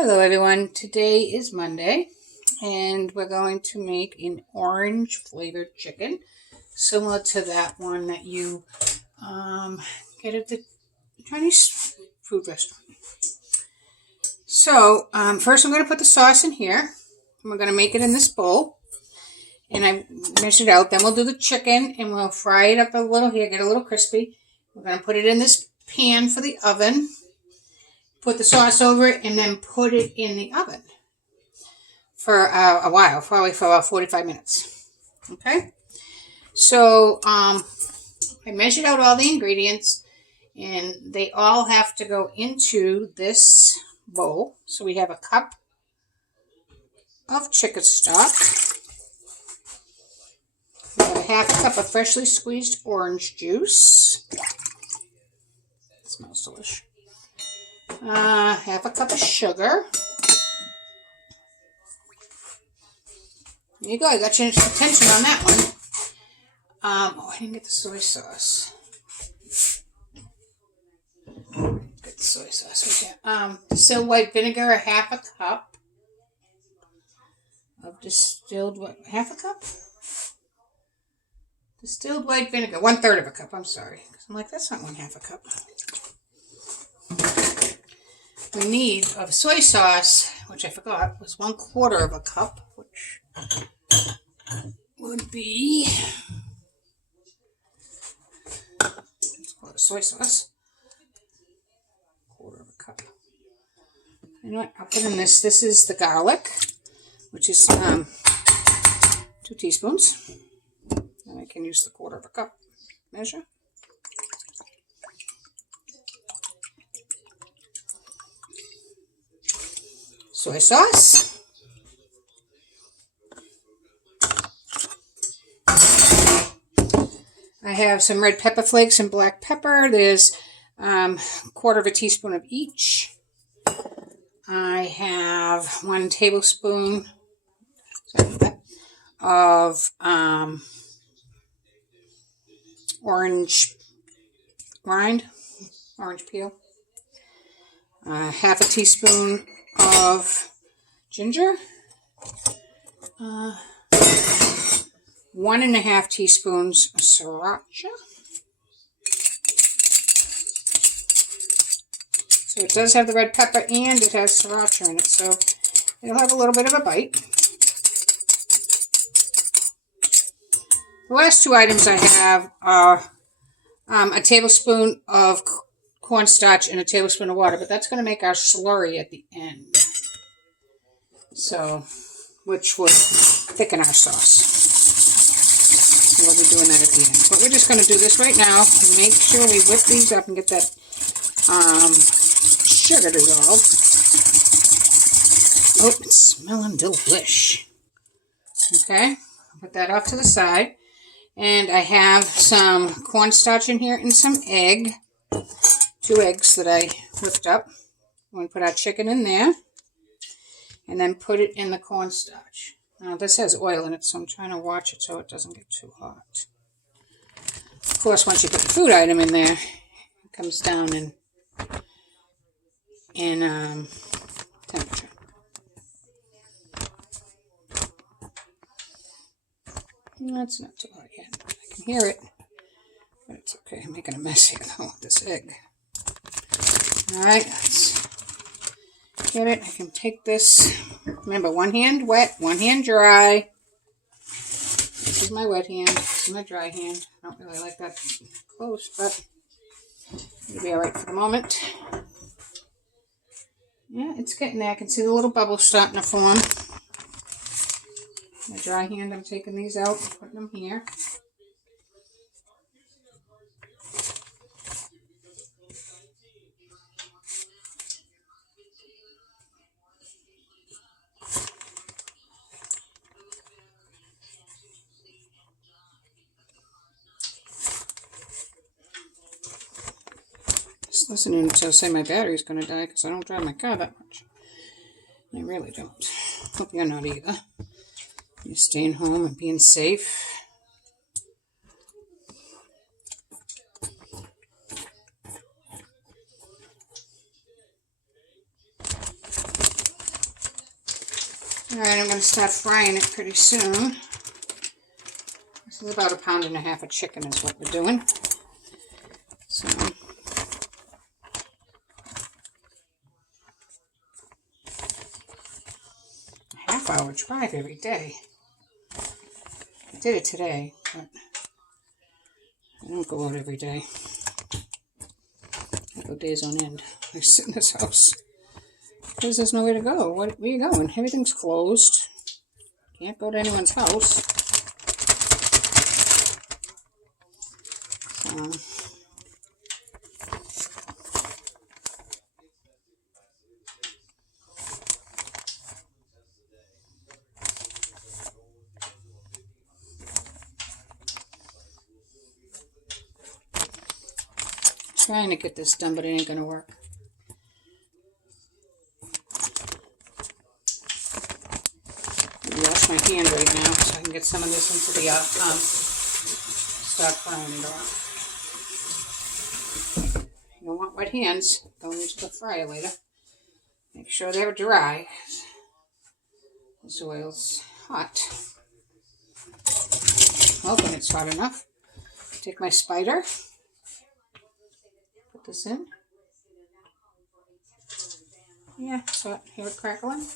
Hello everyone, today is Monday and we're going to make an orange flavored chicken similar to that one that you get at the Chinese food restaurant. So first I'm going to put the sauce in here and we're going to make it in this bowl and I measured it out. Then we'll do the chicken and we'll fry it up a little here, get a little crispy. We're going to put it in this pan for the oven. Put the sauce over it and then put it in the oven for a while, probably for about 45 minutes. Okay? So I measured out all the ingredients and they all have to go into this bowl. So we have a cup of chicken stock. We have a half a cup of freshly squeezed orange juice. It smells delicious. Half a cup of sugar. There you go. I got your attention on that one. I didn't get the soy sauce. Get the soy sauce right there. Distilled white vinegar, a half a cup of distilled what? Half a cup? Distilled white vinegar, 1/3 of a cup. I'm sorry. I'm like, that's not 1/2 a cup. We need of soy sauce, which I forgot, was 1/4 of a cup, which would be soy sauce. 1/4 of a cup. You know what? I'll put in this. This is the garlic, which is 2 teaspoons. And I can use the 1/4 of a cup measure. Soy sauce. I have some red pepper flakes and black pepper. There's 1/4 teaspoon of each. I have 1 tablespoon of orange rind, orange peel. Half a teaspoon of ginger, 1.5 teaspoons of sriracha. So it does have the red pepper and it has sriracha in it, so it'll have a little bit of a bite. The last 2 items I have are a tablespoon of cornstarch and a tablespoon of water, but that's going to make our slurry at the end. So, which would thicken our sauce. So we'll be doing that at the end. But we're just going to do this right now. Make sure we whip these up and get that sugar dissolved. Oh, it's smelling delish. Okay, put that off to the side. And I have some cornstarch in here and some egg. 2 eggs that I whipped up. I'm going to put our chicken in there. And then put it in the cornstarch. Now this has oil in it, so I'm trying to watch it so it doesn't get too hot. Of course, once you put the food item in there, it comes down in temperature. That's not too hot yet. I can hear it, but it's okay. I'm making a mess here though with this egg. Alright, let's get it. I can take this. Remember, 1 hand wet, 1 hand dry. This is my wet hand. This is my dry hand. I don't really like that close, but it'll be alright for the moment. Yeah, it's getting there. I can see the little bubbles starting to form. My dry hand, I'm taking these out and putting them here. Just listening to say my battery's going to die because I don't drive my car that much. I really don't. Hope you're not either. You're staying home and being safe. Alright, I'm going to start frying it pretty soon. This is about 1.5 pounds of chicken is what we're doing. So, a half-hour drive every day. I did it today, but I don't go out every day. I go days on end. I sit in this house because there's nowhere to go. Where are you going? Everything's closed. Can't go to anyone's house. So, trying to get this done, but it ain't gonna work. Wash my hand right now so I can get some of this into the start frying it off. You don't want wet hands going into the fryer later. Make sure they're dry. This oil's hot. Hoping it's hot enough. Take my spider. Put this in. Yeah, so hear it crackling.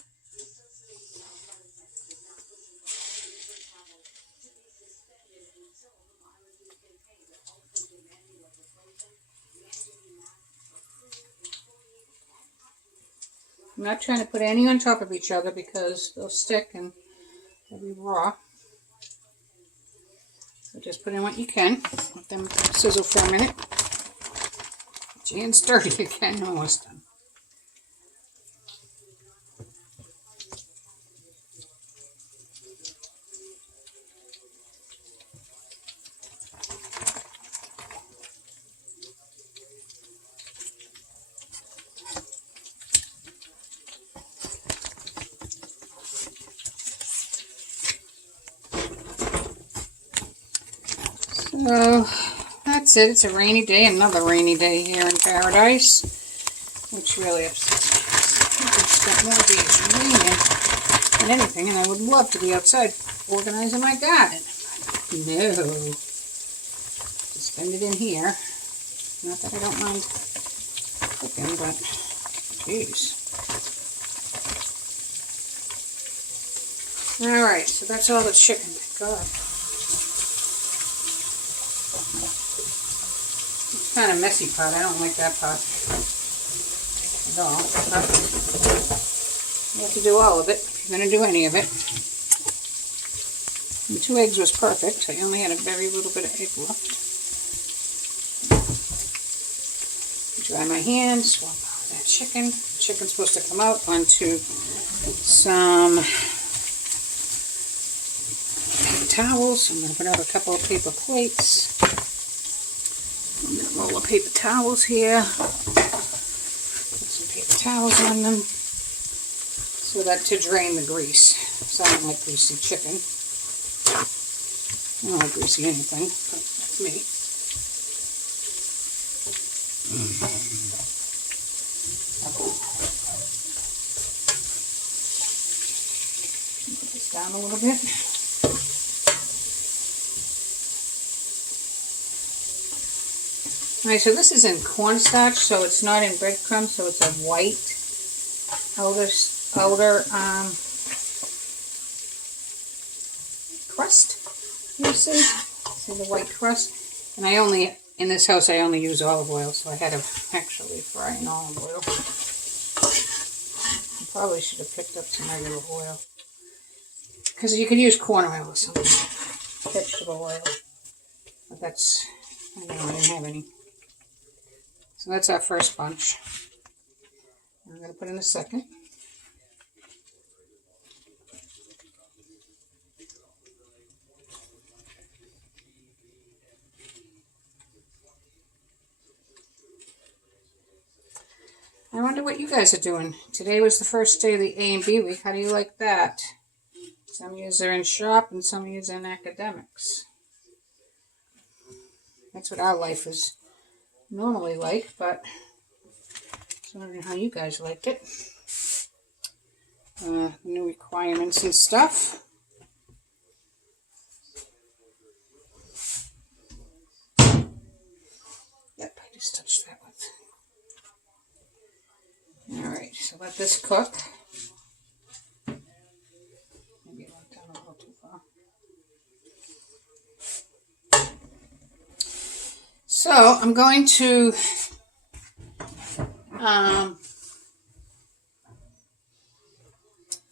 I'm not trying to put any on top of each other because they'll stick and they'll be raw. So just put in what you can. Let them sizzle for a minute. Get your hands dirty again. Almost done. So that's it. It's a rainy day, another rainy day here in paradise, which really upsets me. I think we've spent more days raining than anything, and I would love to be outside organizing my garden. No. Spend it in here. Not that I don't mind cooking, but jeez. Alright, so that's all the chicken. God. Kind of messy pot. I don't like that pot at all. But you have to do all of it if you're going to do any of it. And 2 eggs was perfect. I only had a very little bit of egg left. Dry my hands, swap out that chicken. Chicken's supposed to come out onto some paper towels. I'm going to put out a couple of paper plates. I'm going to roll up paper towels here, put some paper towels on them, so that to drain the grease. So I don't like greasy chicken. I don't like greasy anything, but that's me. Put this down a little bit. Alright, so this is in cornstarch, so it's not in breadcrumbs, so it's a white outer crust. You see the white crust? And in this house I only use olive oil, so I had to actually fry in olive oil. I probably should have picked up some regular oil, because you could use corn oil or some vegetable oil, but that's, I don't know, I didn't have any. So that's our first bunch. I'm going to put in a second. I wonder what you guys are doing. Today was the first day of the A and B week. How do you like that? Some of you are in shop and some of you are in academics. That's what our life is normally like, but I was wondering how you guys liked it. new requirements and stuff. Yep, I just touched that one. Alright, so let this cook. Maybe it went down a little too far. So I'm going to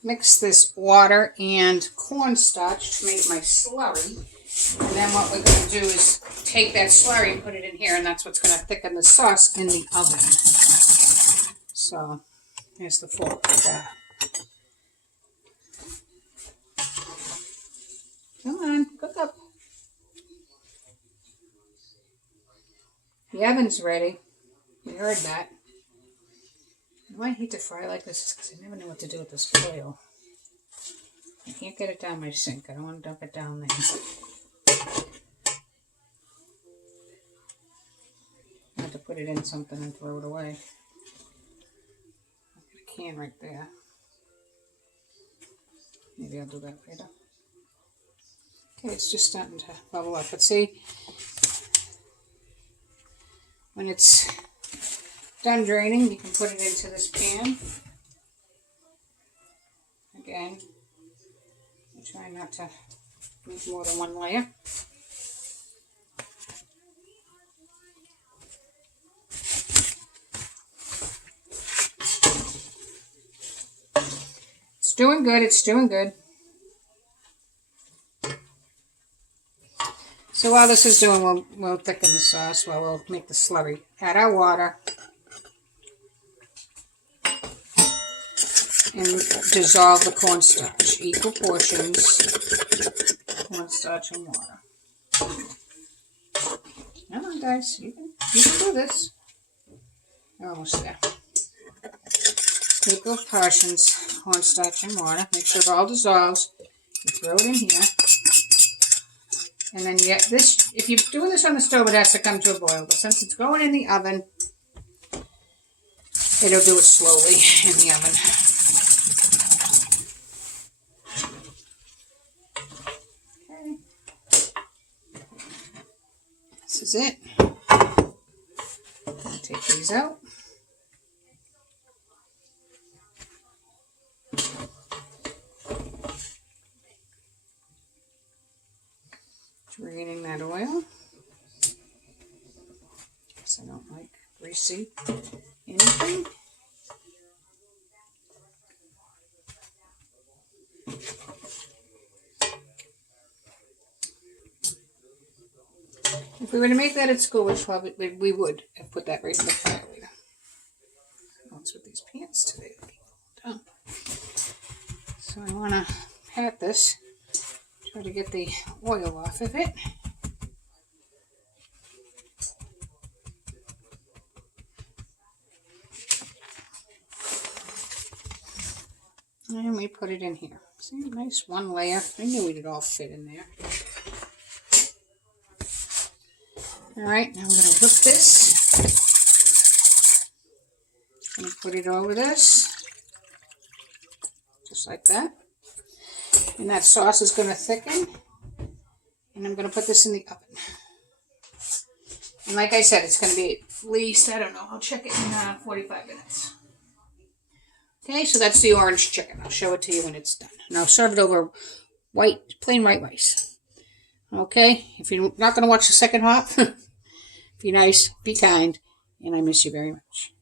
mix this water and cornstarch to make my slurry. And then what we're going to do is take that slurry and put it in here, and that's what's going to thicken the sauce in the oven. So here's the fork for that. Come on, cook up. The oven's ready. We heard that. Why I hate to fry like this because I never know what to do with this oil. I can't get it down my sink. I don't want to dump it down there. I have to put it in something and throw it away. I've got a can right there. Maybe I'll do that later. Okay, it's just starting to bubble up. But see, when it's done draining, you can put it into this pan. Again, I'm trying not to use more than one layer. It's doing good, it's doing good. So while this is doing, we'll thicken the sauce while we'll make the slurry. Add our water. And dissolve the cornstarch. Equal portions. Cornstarch and water. Come on, guys. You can do this. We're almost there. Equal portions. Cornstarch and water. Make sure it all dissolves. You throw it in here. And then this, if you're doing this on the stove, it has to come to a boil. But since it's going in the oven, it'll do it slowly in the oven. This is it. Take these out. Draining that oil. Because I don't like greasy anything. If we were to make that at school, we would have put that right in the fire later. What's with these pants today? Dumb. So I want to pat this, try to get the oil off of it. And we put it in here. See, nice one layer. I knew it'd all fit in there. Alright, now I'm going to whip this. I'm going to put it over this. Just like that. And that sauce is going to thicken. And I'm going to put this in the oven. And like I said, it's going to be at least, I don't know, I'll check it in 45 minutes. Okay, so that's the orange chicken. I'll show it to you when it's done. And I'll serve it over plain white rice. Okay, if you're not going to watch the second half, be nice, be kind, and I miss you very much.